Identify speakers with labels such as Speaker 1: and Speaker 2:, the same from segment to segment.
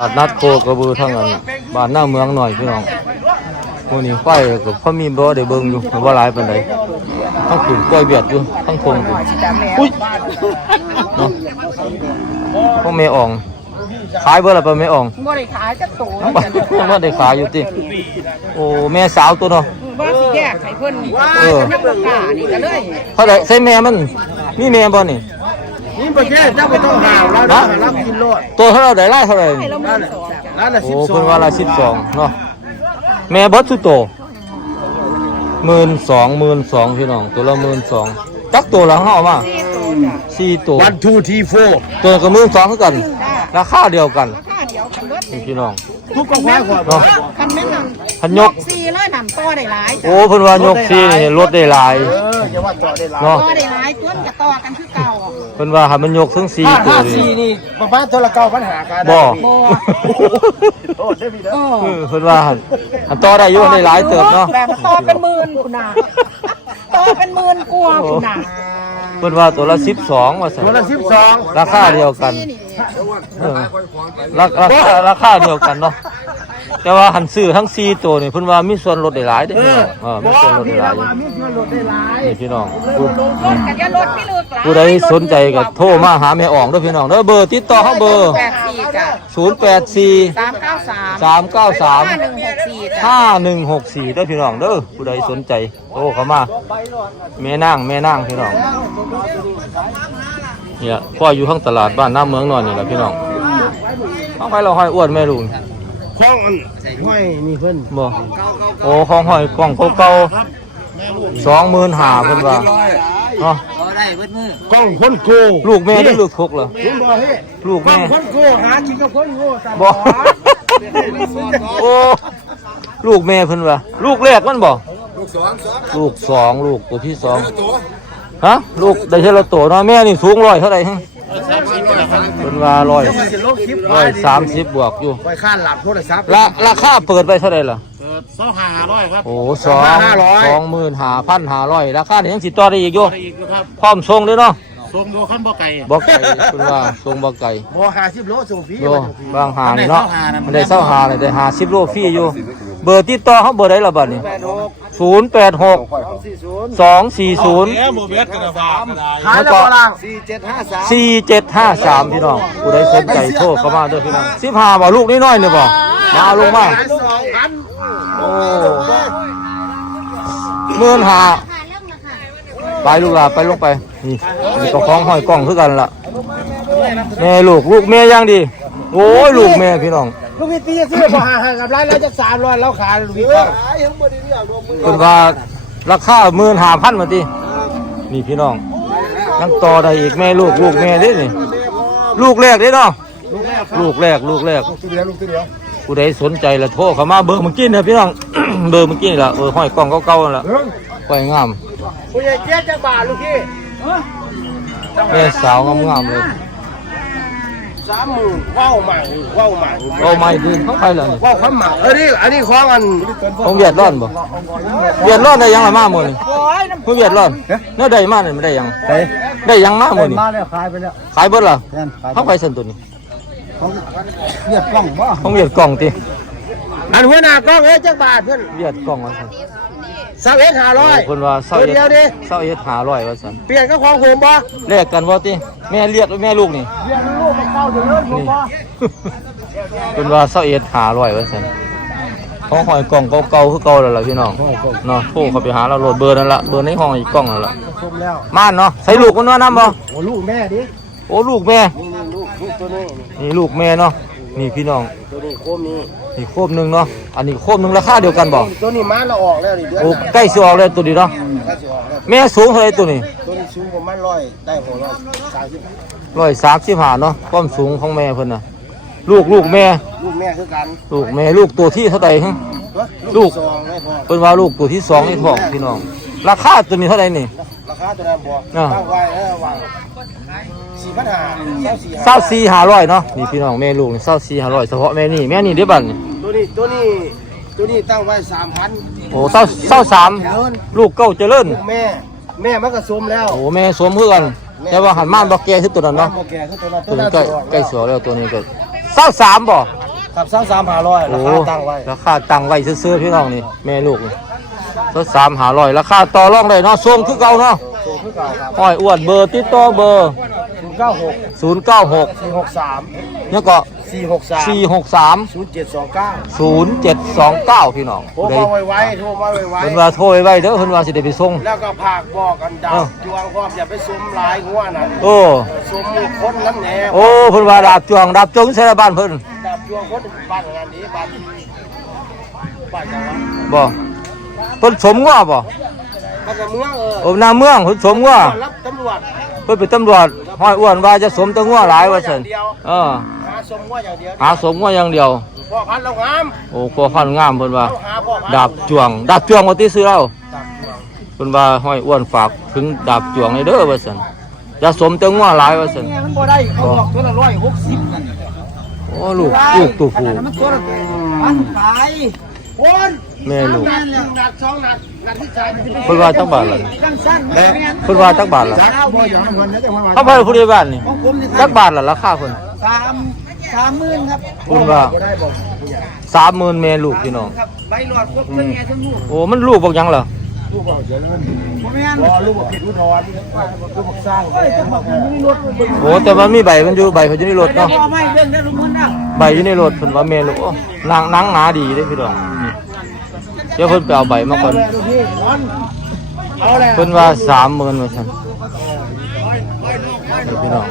Speaker 1: ตลาดนัดโคกระบือทั้งนั้นบ้านหน้าเมืองหน่อยพี่น้องมื้อนี้ไฟก็พอมีบ่ได้เบิ่งอยู่ว่าหลายปานใดทั้งขุนกล้วยเบียดอยู่ทั้งคงอยู่อุ้ยเนาะพวกแม่อ่องขายเบ่ล่ะปะแม่อ่อง
Speaker 2: บ่ได้ขายจักโต
Speaker 1: ยังบ่ได้ขายอยู่ติโอ้แม่สาวตัวเนาะ
Speaker 2: ว่าสิแยกให้เพิ่นนี่
Speaker 1: เออ
Speaker 2: นักบ่กล้านี่ก็เลย
Speaker 1: เท่าไหร่ใส่แม่มันมีแม่บ่นี่
Speaker 3: นี่ประเทศเจ้าไม่ต้องห่าวเราได้รับกินโลด
Speaker 1: ตัวเท่าไหร่ได้หลายเท่าไหร่
Speaker 2: ให้
Speaker 1: นี่
Speaker 2: เราหมื่นสองจ้ะ
Speaker 3: ร้านละ
Speaker 1: โอ้
Speaker 3: สิบสอ
Speaker 1: เพิ่น
Speaker 3: ง
Speaker 1: ว่าละ12เนาะแม่เบิดสุโต12,000 12,000พี่น้อง ตัวละ12,000จักตัวละเฮาเอามา
Speaker 2: สี่โตจ้ะ
Speaker 1: 4ตัว
Speaker 3: วันทูทีโฟ
Speaker 1: ตัวกับมือสองคือกันราคาเดียวกัน
Speaker 2: ราคาเดียวกันเบิด
Speaker 1: นี่พี่น้อง
Speaker 3: ทุกกระเพาะขวด
Speaker 1: เนาะ
Speaker 2: คันแม่นน
Speaker 1: พันยก
Speaker 2: สี่ร้อยนำต่อได้หลาย
Speaker 1: โอ้เพิ่นว่ายกซีนี่ลดได้หลาย
Speaker 3: เอออย่าว่าต่อได้หลาย
Speaker 1: เนาะ
Speaker 2: ต่อได้หลายจนก็ต่อกันคือเก่า
Speaker 1: เพิ่นว่าให้มันยกถึง
Speaker 3: ห้า
Speaker 1: 4ตัว
Speaker 3: ห้า
Speaker 1: นี่
Speaker 3: สี่นี่ประมาณเท่าละเก้าปัญหาการ
Speaker 1: บ่
Speaker 2: บ่
Speaker 3: โอ้ได้พี่เด้อ
Speaker 2: เออ
Speaker 1: เออเพิ่นว่าหั่นอันต่อได้อยู่ได้หลายเติบเนาะ
Speaker 2: แบบต่อเป็นหมื่นคุณน่ะต่อเป็นหมื่นกว่าคุณน่ะ
Speaker 1: เพิ่นว่าตัวละ12ว่าซั่น
Speaker 3: ตัวละสิบสอง
Speaker 1: ราคาเดียวกัน
Speaker 2: สี่นี่
Speaker 1: เออราราคาราคาเดียวกันเนาะ แต่ว่าหันซื้อทั้ง4ตัวนี่เพิ่นว่ามีส่วนลดได้หลายเด้อ
Speaker 3: เอ
Speaker 1: พี่
Speaker 3: อ
Speaker 1: น้องเออมี
Speaker 3: บ่
Speaker 1: ส่วนลด
Speaker 3: พี่
Speaker 1: ได้ห
Speaker 3: ละ
Speaker 1: ลายอยู่
Speaker 3: ว่ามีส่วนลดได้หลาย
Speaker 1: นี่พี่น้องผู้
Speaker 2: รถกันอย่ารถพี่เลือกหลาย
Speaker 1: ผู้ใดสนใจก็โทรมาหาแม่อ่องเด้อพี่น้องเด้อเบอร์ติดต่อเฮาเบอร์
Speaker 2: แปดสี่จ้ะ
Speaker 1: 084
Speaker 2: สามเก้าสาม
Speaker 1: สามเก้าสาม
Speaker 2: ห้าหนึ่งหกสี่จ้ะ
Speaker 1: ห้าหนึ่งหกสี่เด้อพี่น้องเด้อผู้ใดสนใจโอ้เข้ามาแม่นางแม่นางพี่น้องเนี่ยพ่ออยู่ข้างตลาดบ้านหน้าเมืองนอนนี่แหละพี่น้องเอาไปเราห้อยอ้วนแม่ลุง
Speaker 3: คล้องอันห้อยนี่เพิ่น
Speaker 1: บ่โอ้ของห้อยกล่องเก่าสองหมื่นห้าเพิ่นว่าเนาะ
Speaker 3: กล้องคนโก
Speaker 1: ลูกแม่ได้ลูกทุกเหรอ
Speaker 3: เห็นบ่เฮ้
Speaker 1: ลูก
Speaker 3: กล้อ
Speaker 1: แม่
Speaker 3: งคนโกหากินกับคนโง่ตาม
Speaker 1: บ่โอ้ลูกแม่เพิ่นว่าลูกแรกมันบ่ลูกสองลูกตัวที่สองฮะลูกได้เท่าละตัวเนาะแม่นี่สูงร้อยเท่าไหร่ฮะ เพิ่นว่าร้อย
Speaker 3: มันสิลบคลิป
Speaker 1: ร้อยสามสิบบวกอยู่
Speaker 3: ไว้ข้านหลับโทรศัพท์
Speaker 1: ราราคาเปิดไปเท่าไหร่ล่ะ
Speaker 4: สองห้าร้อยครับ
Speaker 1: โอ้สองสองหมื่นห้าพันห้าร้อยราคานี่ยังสิต่อได้อีกอยู่
Speaker 4: อีกนะครับ
Speaker 1: พร้อมส่งเลยเนาะ
Speaker 4: ส่งดูขั้นบ่ไก่
Speaker 1: บ่ไก่เพิ่นว่าส่งบ่ไก่
Speaker 3: บ่หาสิบโลส่งฟรี
Speaker 1: โยบางหานี่เนาะมันได้เศร้าหาเลยได้หาสิบโลฟรีอยู่ เบอร์ติดต่อเขาเบอร์ใดล่ะบัดนี้ศูนย์แปดหก
Speaker 3: สองสี่ศูนย์
Speaker 1: สองสี่ศูนย์
Speaker 4: เนี้ยโมเบสกันนะฟาม
Speaker 3: ขายแล้วก็ล่างสี่เจ็ดห้าสาม
Speaker 1: สี่เจ็ดห้าสามพี่น้องผู้ใดสนใจโทรเข้ามาด้อพี่น้องสิบห้าบ่ลูกน้อยๆเนี่ยบ่มาลงมาโอ้เมื่นหาไปลูกหลาไปลงไปนี่นี่ก็คล้องห้อยกล้องคือกันล่ะแม่ลูกลูกแม่ย่างดี โอ้ยลูกแม่พี่น้อง
Speaker 3: ลูกพี่ตีซื้อบ่หาให้กับร้านแล้วจะสามร้อยเราขายลูกพี่ก็
Speaker 1: เป็นว่าราคาหมื่นห้าพันมาทีนี่พี่น้องยังต่อได้อีกแม่ลูกลูกแม่เด้นี่ ลูกแรกเด้เนาะลูกแรกลูกแรก
Speaker 3: ตัวเดียวลูกตัวเดียว
Speaker 1: ผู้ใดสนใจละโทรเข้ามาเบอร์เมื่อกี้นะพี่น้อง เบอร์เมื่อกี้นี่ละเออห้อยกล้องเก่าๆนั่นละ
Speaker 3: เรื่อง
Speaker 1: ไปงาม
Speaker 3: ผู้ใหญ่เจ๊จักบาทลูกพี่
Speaker 1: แม่สาวงามๆเลย
Speaker 3: สามหมื่นว้าวใหม่ว้าวใหม่
Speaker 1: เอาไม้ดีเข้าไปเลย
Speaker 3: ว้าวคำใหม่เออนี่อันนี้ของอัน
Speaker 1: ของเวียดร้อนบ่เวียดร้อนได้ยังละมาหมดนี่ผู้เวียดร้อนเนื้อได้มาเนี่ยไม่ได้ยัง
Speaker 3: เฮ้
Speaker 1: ได้ยังมาหมดนี่
Speaker 3: มาแล้วขายไปแล้ว
Speaker 1: ขายเบิดล่ะ
Speaker 3: แทนขาย
Speaker 1: เข้าไปสันตัวนี้
Speaker 3: ของเรียกกล้องบ่
Speaker 1: ของเวียดกล่องติ
Speaker 3: อันหัวหน้ากล้องเอ้ยจักบาทเพื่อน
Speaker 1: เวียดกล่องว่าซั่น
Speaker 3: สามเอ็ดห้าร้อย
Speaker 1: โอ้เพิ่นว่าเศร้า
Speaker 3: ตัว
Speaker 1: เอ็ด
Speaker 3: เดียวดิ
Speaker 1: เศร้าเอ็ดหาร้อยว่าซั่น
Speaker 3: เปลี่ยนก็ของผมบ่
Speaker 1: แลกกันว่าติแม่เรียกหรือแม่ลูกนี่
Speaker 3: เปลี่ยนลูกมันเข้าถึงเลิศผม
Speaker 1: นี่
Speaker 3: บ่
Speaker 1: เป็นว่าเศร้าเอ็ดหาร้อยว่าซั่นของหอยกล่องเก่าๆคือเก่าแล้วล่ะพี่น้องเนาะโทรเข้าไปหาเราโหลดเบอร์นั่นล่ะเบอร์ในห้องอีกกล่องนั่นล่ะ
Speaker 3: ชมแล้ว
Speaker 1: ม่านเนาะใส่ลูกมันว่านํบ่
Speaker 3: โอ้ลูกแม่ดิ
Speaker 1: โอ้ลูกแม่
Speaker 3: นี่นี่ลูกลูกตัวนี้นี่
Speaker 1: นี่ลูกแม่เนาะ นี่พี่น้อง
Speaker 3: ตัวนี้โคมนี้
Speaker 1: นี่โคมหนึงเนาะอันนี้โคมหนึงราคาเดียวกันบ่
Speaker 3: ตัวนี้มันเราออกแล้วนี่เดือน
Speaker 1: โอ้
Speaker 3: หน้า
Speaker 1: ใกล้สิออกแล้วตัวนี้เนาะ
Speaker 3: ก็สิออกแล้ว
Speaker 1: แม่สูงเท่าไหร่ตัวนี้
Speaker 3: ตัวนี้สูงประมาณร้อยได้หัวร้อยสามสิบ
Speaker 1: ร้อยสามสิบห้าเนาะความสูงของแม่เพิ่นน่ะลูกลูกแม่
Speaker 3: ลูกแม่คือกัน
Speaker 1: ลูกแม่ลูกตัวที่เท่าไหร่ฮะลู
Speaker 3: ลู
Speaker 1: ก
Speaker 3: กสองไม่พอ
Speaker 1: เพิ่นว่าลูกตัวที่สองในท้องพี่น้องราคาตัวนี้เท่าไหร่นี่
Speaker 3: รา คาตัวนั้นบ่
Speaker 1: อ่า
Speaker 3: ตั้งไว้เออวางสี่พันห้าเก้าสี่
Speaker 1: เศร้าสี่ห้าร้อยเนาะนี่พี่น้องแม่ลูกนี่เศร้าสี่ห้าร้อยเฉพาะแม่นี่แม่นี่เด้อบัดนี่
Speaker 3: ตัวนี้ตัวนี้ตัวนี้ตั้งไว้สามพัน
Speaker 1: โอ้เศร้าเศร้าสาม
Speaker 3: เงิน
Speaker 1: ลูกเก้าเจริญ
Speaker 3: ลูกแม่ แม่มันก็สมแล้ว
Speaker 1: โอ้แม่สวมเพื่อกันแต่ว่าหันม่านบ่แก่คือตัวนั้นเนาะ
Speaker 3: โอเคคือตัวนั้นตั
Speaker 1: ตัวว
Speaker 3: นั้
Speaker 1: นี้
Speaker 3: น
Speaker 1: ใกล้
Speaker 3: สิออก
Speaker 1: ใกล้สวยแล้วตัวนี้ก็เศร้าสามบ่
Speaker 3: ครับสามสามห้าร้อยรา
Speaker 1: โอ้
Speaker 3: คาตั้งไว้
Speaker 1: ราคาตั้งไว้ซื่อๆพี่น้องนี่แม่ลูกนี่ตัวสามหาร้อยราคาต่อรองได้เนาะส่งคือเก่าเนาะ
Speaker 3: สูงขึ้นก่อนครับ
Speaker 1: ห้อยอ้วนเบอร์ติดต่อเบอร์
Speaker 3: ศูนย์เก้าหก
Speaker 1: ศูนย์เก้าหก
Speaker 3: สี่หกสาม
Speaker 1: เนี่ยก็
Speaker 3: สี่หกสาม
Speaker 1: สี่หกสาม
Speaker 3: ศูนย์เจ็ดสองเก้า
Speaker 1: ศูนย์เจ็ดสองเก้าพี่น้อง
Speaker 3: โทร
Speaker 1: ได้
Speaker 3: มาไวๆโทรมาไว
Speaker 1: เพิ่นว่าโทรไว้เด้อเพิ่นว่าสิได้ไปส่ง
Speaker 3: ๆแล้วก็ผากบอกกันดา
Speaker 1: เอ้า
Speaker 3: วจวงพร้อมอย่าไปซุมลายหัวนั่น
Speaker 1: โอ้
Speaker 3: ซุมคนน้ำแหนว
Speaker 1: โอ้เพิ่นว่าดาบจวงดาบจงใส่บ้านเพิ่น
Speaker 3: ดาบจวงคนบ้านงานนี้บ้านบ้านจังหวัด
Speaker 1: บ่เพิ่นสมงัวบ่
Speaker 3: บ้านกับเมืองเออ
Speaker 1: โอ้หน้าเมืองเพิ่นสมงัว
Speaker 3: รับตำรวจ
Speaker 1: เพิ่นเป็นตำรวจห้อยอ้วนว่าจะสมแตะงัวหลายว่าซั่นเออ
Speaker 3: หาสมหัวอย่างเดียว
Speaker 1: หาสมงัวอย่างเดียว
Speaker 3: พ่อพันธุ์เรางาม
Speaker 1: โอ้พ่อพันธุ์งามเพิ่นว่า
Speaker 3: เราหาพ่อพันธุ์
Speaker 1: ดาบจวง ดาบจวงว่าติซื้อเรา
Speaker 3: ดาบจวง
Speaker 1: เพิ่นว่าห้อยอ้วนฝากถึงดาบจวงให้เด้อว่าซั่นอย่าสมแตะงัวหลายว่าซั่น
Speaker 2: เนี่ยมันบ่ได้เขาบอกตัวละร้อยหกสิบนั่น
Speaker 1: โอ้ลูกลูกตัวผู้
Speaker 2: มันตัวละพันขาย
Speaker 3: คน
Speaker 1: แม่ลูก
Speaker 3: นัดหนึ่งนัดสองนัดนัดที่สาม
Speaker 1: เพิ่นว่าจักบาทล่ะ
Speaker 2: จังสั้นแม่น
Speaker 1: เพิ่นว่าจักบาทล่ะ
Speaker 3: จักบ่อย่างนั้นนะแต่ว่า
Speaker 1: เขาไปผู้ใดบ้านนี่
Speaker 2: ของผมนี่ค
Speaker 1: จั
Speaker 2: รั
Speaker 1: กบาทล่ะราคาเพิ่น
Speaker 2: สามสามหมื่นครับ
Speaker 1: เพิ่นว่า
Speaker 3: ได้บ่
Speaker 1: 30,000แม่ลูกพี่น้อง
Speaker 2: ครับใบหลอดพวกเครื่องแง่ทั้งลูก
Speaker 1: โอ้มันลูกบอกหยังเหรอ
Speaker 3: ลูกบ่เดี๋ยวมัน
Speaker 2: ผมแม่น
Speaker 3: รอลูกบ่ผิดลูกนอนลูกบ่สร้าง
Speaker 2: เอ้ยจังหวะผมมีรถเบิ่ง
Speaker 1: โอ้แต่ว่ามีใบมันอยู่ใบเพิ่นอยู่ในรถ
Speaker 2: เดี๋ยว
Speaker 1: เนาะ
Speaker 2: พ่อไม่เบิ่งได้ลุงมันนะ
Speaker 1: ใบอยู่ในรถเพิ่นว่าแม่ลูกโอ้นางนางหนาดีเด้พี่น้องนี่ เดี๋ยวเพิ่นไปเอาใบมาก่อน
Speaker 3: ลูกพี่นอนเอาแล้ว
Speaker 1: เพิ่นว่าซั่นนี่พี่น้อง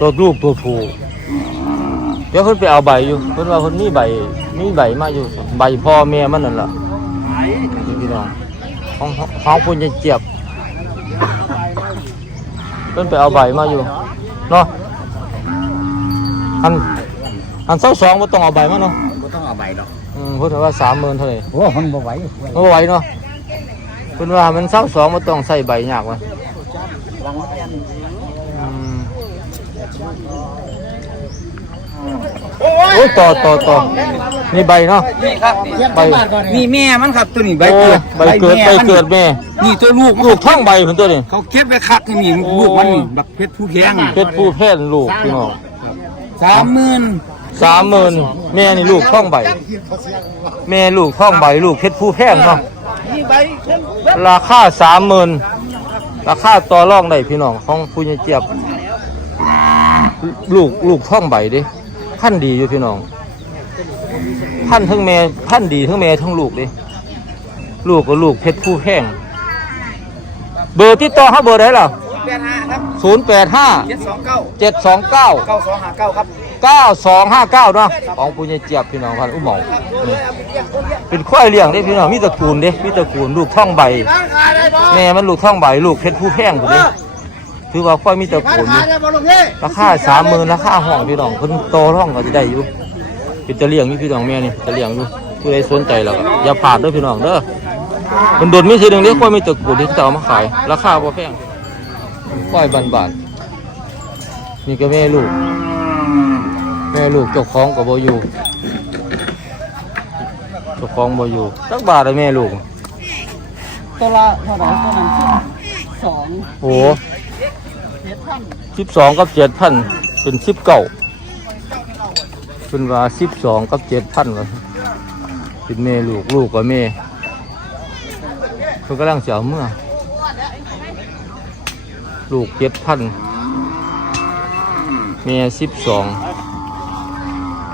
Speaker 1: ตัวลูกตัวผู้เดี๋ยวเพิ่นไปเอาใบอยู่เพิ่นว่าเพิ่นมีใบมีใบมาอยู่ใบพ่อแม่มันนั่นล่ะพี่น้องของของคุณจะเจียบ เพิ่นไปเอาใบมาอยู่เนาะอันอันเศร้าสองบ่ต้องเอาใบมาเนาะ
Speaker 3: บ่ต้องเอาใบดอก
Speaker 1: อืมเพิ่นว่า30,000เท่าไหร่
Speaker 3: โอ้มันบ่ไหว
Speaker 1: บ่ไหวเนาะเพิ่นว่ามันเศร้าสองบ่ต้องใส่ใบยากว่ะอืม
Speaker 3: โอ้
Speaker 1: โอ้ยต่อต่อต่อนี่ใบเนาะ
Speaker 2: นี่ครับ
Speaker 1: ใบ
Speaker 2: นี่แม่มันครับตัวนี้ใบ
Speaker 1: โอ้
Speaker 2: เกิด
Speaker 1: ใบเกิดใบเกิดแม่
Speaker 2: นี่ตัวลูก
Speaker 1: ลูกท่องใบเพิ่นตัวนี้
Speaker 2: เขาเก็บไว้คักนี่ลูกมันนี่แบบเพชรผู้แข็ง
Speaker 1: เพชรผู้แพทย์ลูกพี่น้อง
Speaker 2: สามหมื่น
Speaker 1: สามหมื่นแม่นี่ลูกท่องใบ แม่ลูกท่องใบลูกเพชรผู้แพงเนาะ
Speaker 3: นี่ใบคน
Speaker 1: ราคาสามหมื่นราคาต่อรองได้พี่น้องของผู้ใหญ่เจี๊ยบ ลูกลูกท่องใบเดิ พันธุ์ดีอยู่พี่น้อง พันธุ์ทั้งแม่พันธุ์ดีทั้งแม่ทั้งลูกเดิลูกก็ลูกเพชรผู้แพงเบอร์ติดต่อเขาเบอร์ไหนล่ะ
Speaker 2: แปดห้าครับ
Speaker 1: ศูนย์แปดห้า
Speaker 2: เจ็ดสองเก้า
Speaker 1: เจ็ดสองเก้า
Speaker 2: เก้าสองห้าเก้าครับ
Speaker 1: เก้าสองห้าเก้าเนาะของผู้ใหญ่เจี๊ยบพี่น้องพันอุ้มเหมานี่เป็นควายเลี้ยงเด้พี่น้องมีตระกูลเด้มีตระกูลลูกท่องใบ
Speaker 3: ร้านขายได้บ่
Speaker 1: แม่มันลูกท่องใบลูกเพชรผู้แพงผมเด้ ถือว่าควายมีตระ
Speaker 3: ร้าน
Speaker 1: กูลอ
Speaker 3: ขา
Speaker 1: ยู่
Speaker 3: ยได้บ่ลูกพี่
Speaker 1: ราคาสามหมื่นราคาห้องพี่น้องเพิ่นโตร่องก็จะได้อยู่เป็นตะเลี้ยงนี่พี่น้องแม่นี่ตะเลี้ยงอยู่ผู้ใดสนใจแล้วก็อย่าพลาดเด้อพี่น้องเด้อมันโดนมีสิหนึงเด้ควายมีตระกูลที่จะเอามาขาย ราคาบ่แพงควายบานๆนี่ก็แม่ลูก แม่ลูกเจ้าของก็บ่อยู่เจ้าของบ่อยู่สักบาทเลยแม่ลูก
Speaker 2: ตัวละเท่าไหร่ตัวนั้นสอง
Speaker 1: โอ้ สิบสองกับเจ็ดพันเป็นสิบเก้าเป็นว่าสิบสองกับเจ็ดพันวะเป็นแม่ลูกลูกกับแม่เขากำลังเสียเมื่อ ลูกเจ็ดพันแม่สิบสอง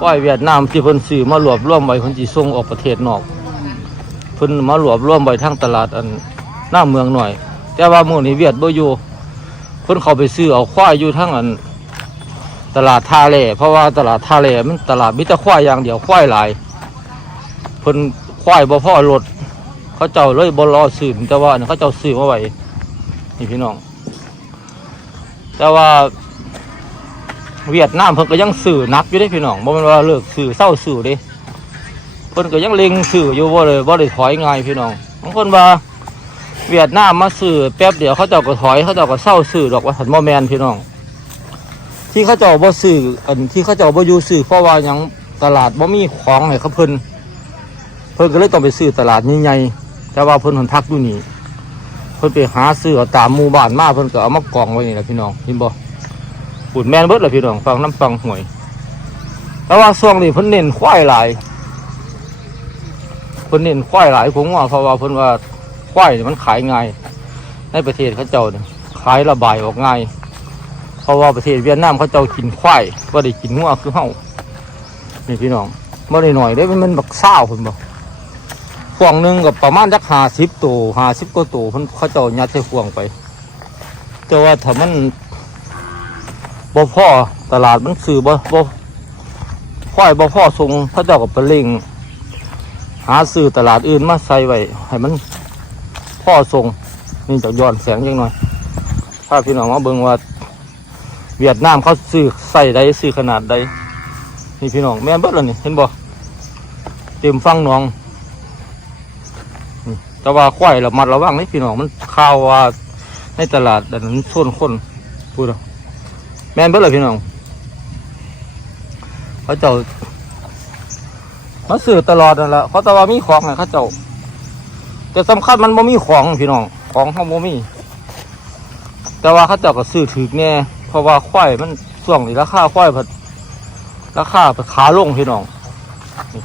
Speaker 1: ป้อยเวียดนามที่เพิ่นซื้อมารวบรวมไว้เพิ่นสิส่งออกประเทศนอกเพิ่นมารวบรวมไว้ทางตลาดอันหน้าเมืองหน่อย แต่ว่ามือนี้เวียดบ่อยู่ เพิ่นเขาไปซื้อเอาควายอยู่ทางอันตลาดท่าแหล่เพราะว่าตลาดท่าแหล่มันตลาดมีแต่ควายอย่างเดียวควายหลายเพิ่นควายบ่พ่อรถเขาเจ้าเลยบ่รอซื้อแต่ว่าเขาเจ้าซื้อมาไว้นี่พี่น้อง แต่ว่าเวียดนามเพิ่นก็ยังซื้อนักอยู่ด้พี่น้องบ่แม่นว่าเลิกซื้อเศร้าซื้อเด้เพิ่นก็ยังเล็งซื้ออยู่บ่เลยบ่ได้ถอยง่ายพี่น้องบางคนว่า เวียดนามมาซื้อแป๊บเดียวเขาเจ้าก็ถอยเขาเจ้าก็เศร้าซื้อดอกว่าสันบ่แมนพี่น้อง ที่เขาเจ้าบ่ซื้ออันที่เขาเจ้าบ่อยู่ซื้อเพราะว่ายังตลาดบ่มีของให้เขาเพิ่นเพิ่นก็เลยต้องไปซื้อตลาดใหญ่ๆแต่ว่าเพิ่นหันพักอยู่นี่พิ่นไปหาซื้อตามหมู่บ้านมาเพิ่นก็เอามากองไว้นี่แหละพี่น้องเห็นบ่ปุ่นแมนเบิดแหละพี่น้องฟังน้ำฟังหวย แต่ว่าช่วงนี้เพิ่นเน้นควายหลายเพิ่นเน้นควายหลายผมว่าเพราะว่าเพิ่นว่า ควายนี่มันขายง่าย ในประเทศเขาเจ้าเนี่ยขายระบายออกง่าย เพราะว่าประเทศเวียดนามเขาเจ้ากินควายบ่ได้กินงัวคือเฮานี่พี่น้องบ่ได้หน่อยได้มันมันบักซ่าวเพิ่นบ่พวงหนึ่งกับประมาณจัก50ตัว50กว่าตัวเพิ่นเขาเจ้ายัดใส่พวงไป แต่ว่าถ้ามันบ่พ่อตลาดมันซื้อบ่บ่ควายบ่พ่อทรงพระเจ้ากับไปเล่งหาซื้อตลาดอื่นมาใส่ไว้ให้มัน พ่อทรงนี่จะย้อนแสงยังหน่อย ถ้าพี่น้องมาเบิ่งว่า เวียดนามเขาซื้อใส่ใดซื้อขนาดใดนี่พี่น้องแม่นเบิดแล้วนี่เห็นบ่เต็มฟังหน้องแต่ว่าควายระมัดระวังนี่พี่น้องมันข่าวว่าในตลาดดันนั้นส่วนคนพูดเอแม่นเบิดเลยพี่น้องเขาเจ้ามาซื้อตลอดนั่นแหละเขาแต่ว่ามีของไงเขาเจ้า แต่สำคัญมันบ่มีของพี่น้องของเขาบ่มี แต่ว่าเขาเจ้าก็ซื้อถือแน่เพราะว่าควายมันช่วงนี้ราคาควายเพิ่นราคาเพิ่นขาลงพี่น้องนี่